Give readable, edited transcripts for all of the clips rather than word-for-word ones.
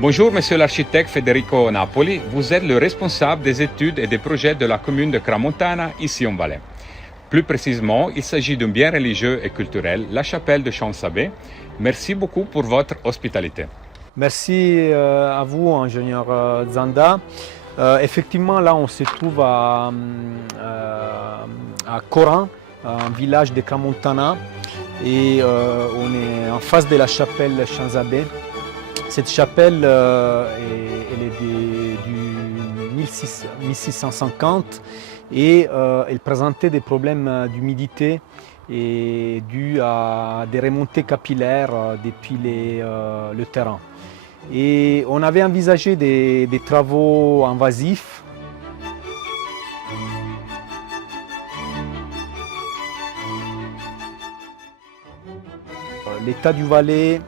Bonjour, monsieur l'architecte Federico Napoli. Vous êtes le responsable des études et des projets de la commune de Cramontana, ici en Valais. Plus précisément, il s'agit d'un bien religieux et culturel, la chapelle de Champsabé. Merci beaucoup pour votre hospitalité. Merci à vous, ingénieur Zanda. Effectivement, là, on se trouve à Corin, un village de Cramontana, et on est en face de la chapelle Champsabé. Cette chapelle, elle est du 1650 et elle présentait des problèmes d'humidité et dû à des remontées capillaires depuis le terrain. Et on avait envisagé des travaux invasifs. L'État du Valais,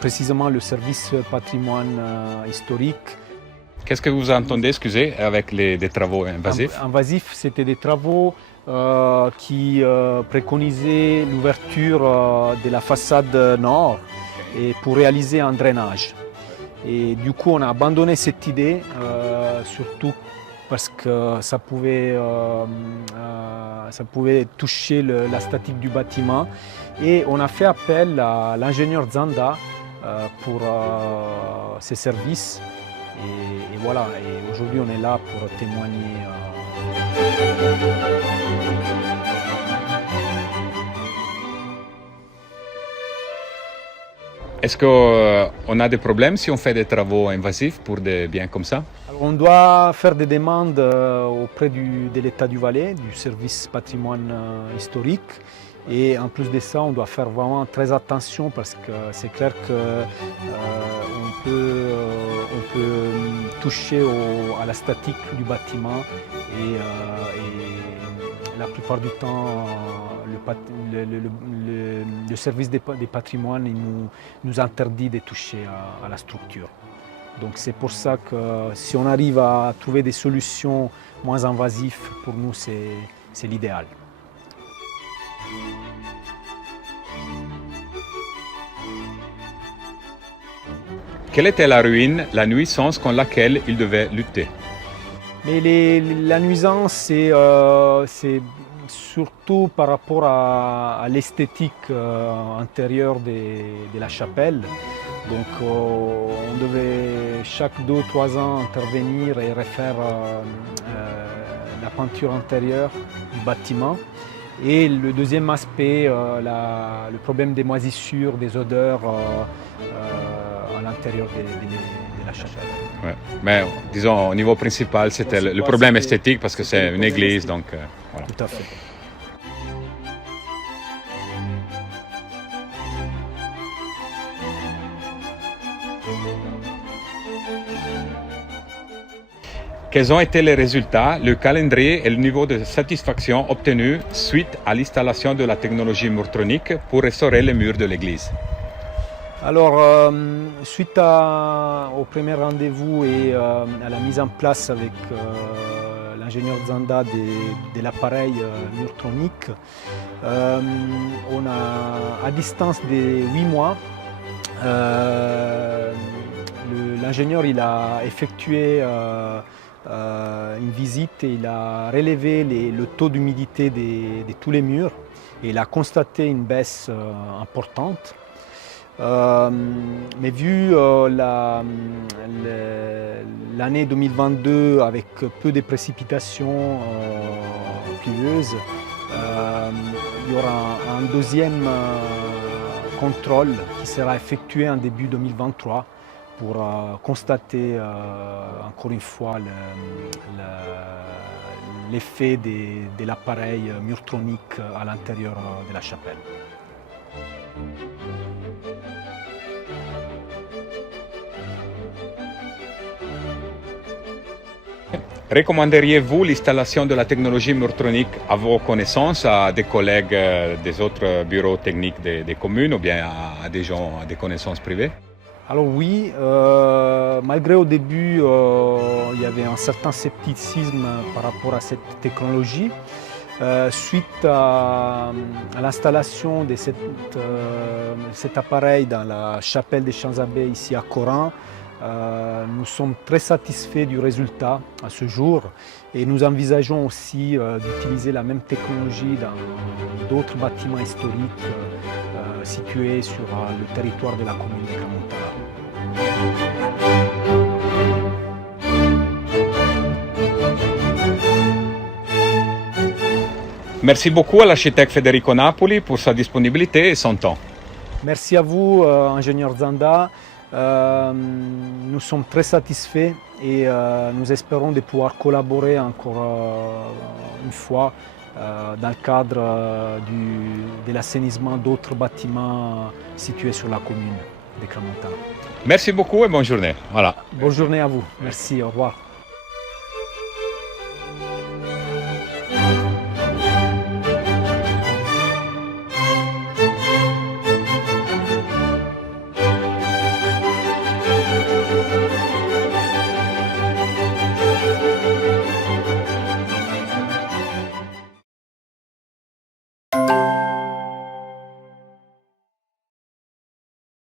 précisément le service patrimoine historique. Qu'est-ce que vous entendez, excusez, avec des travaux invasifs? Invasifs, c'était des travaux qui préconisaient l'ouverture de la façade nord et pour réaliser un drainage. Et du coup, on a abandonné cette idée, surtout parce que ça pouvait toucher la statique du bâtiment. Et on a fait appel à l'ingénieur Zanda pour ses services. Et voilà, et aujourd'hui on est là pour témoigner. Est-ce qu'on a des problèmes si on fait des travaux invasifs pour des biens comme ça? Alors, on doit faire des demandes auprès de l'État du Valais, du service patrimoine historique. Et en plus de ça, on doit faire vraiment très attention parce que c'est clair qu'on peut toucher à la statique du bâtiment et la plupart du temps, le service des patrimoines nous interdit de toucher à la structure. Donc c'est pour ça que si on arrive à trouver des solutions moins invasives, pour nous c'est l'idéal. Quelle était la ruine, la nuisance contre laquelle il devait lutter? Mais la nuisance, c'est surtout par rapport à l'esthétique intérieure de la chapelle. Donc on devait chaque 2 ou 3 ans intervenir et refaire la peinture intérieure du bâtiment. Et le deuxième aspect, le problème des moisissures, des odeurs à l'intérieur de la chapelle. Ouais. Mais disons, au niveau principal, c'était le problème esthétique parce que c'est une église, donc voilà. Tout à fait. Quels ont été les résultats, le calendrier et le niveau de satisfaction obtenu suite à l'installation de la technologie murtronique pour restaurer les murs de l'église? Alors, suite au premier rendez-vous et à la mise en place avec l'ingénieur Zanda de l'appareil murtronique, on a, à distance de 8 mois, l'ingénieur a effectué une visite et il a relevé le taux d'humidité de tous les murs et il a constaté une baisse importante. Mais vu l'année 2022 avec peu de précipitations pluvieuses, il y aura un deuxième contrôle qui sera effectué en début 2023 pour constater encore une fois l'effet de l'appareil murtronique à l'intérieur de la chapelle. Recommanderiez-vous l'installation de la technologie murtronique à vos connaissances, à des collègues des autres bureaux techniques des communes ou bien à des gens, à des connaissances privées? Alors oui, malgré au début il y avait un certain scepticisme par rapport à cette technologie, suite à l'installation de cet appareil dans la chapelle des Champsabé ici à Corin, Nous sommes très satisfaits du résultat à ce jour et nous envisageons aussi d'utiliser la même technologie dans d'autres bâtiments historiques situés sur le territoire de la commune de Cramontana. Merci beaucoup à l'architecte Federico Napoli pour sa disponibilité et son temps. Merci à vous, ingénieur Zanda. Nous sommes très satisfaits et nous espérons de pouvoir collaborer encore une fois dans le cadre de l'assainissement d'autres bâtiments situés sur la commune de Cramontana. Merci beaucoup et bonne journée. Voilà. Bonne journée à vous. Merci, au revoir.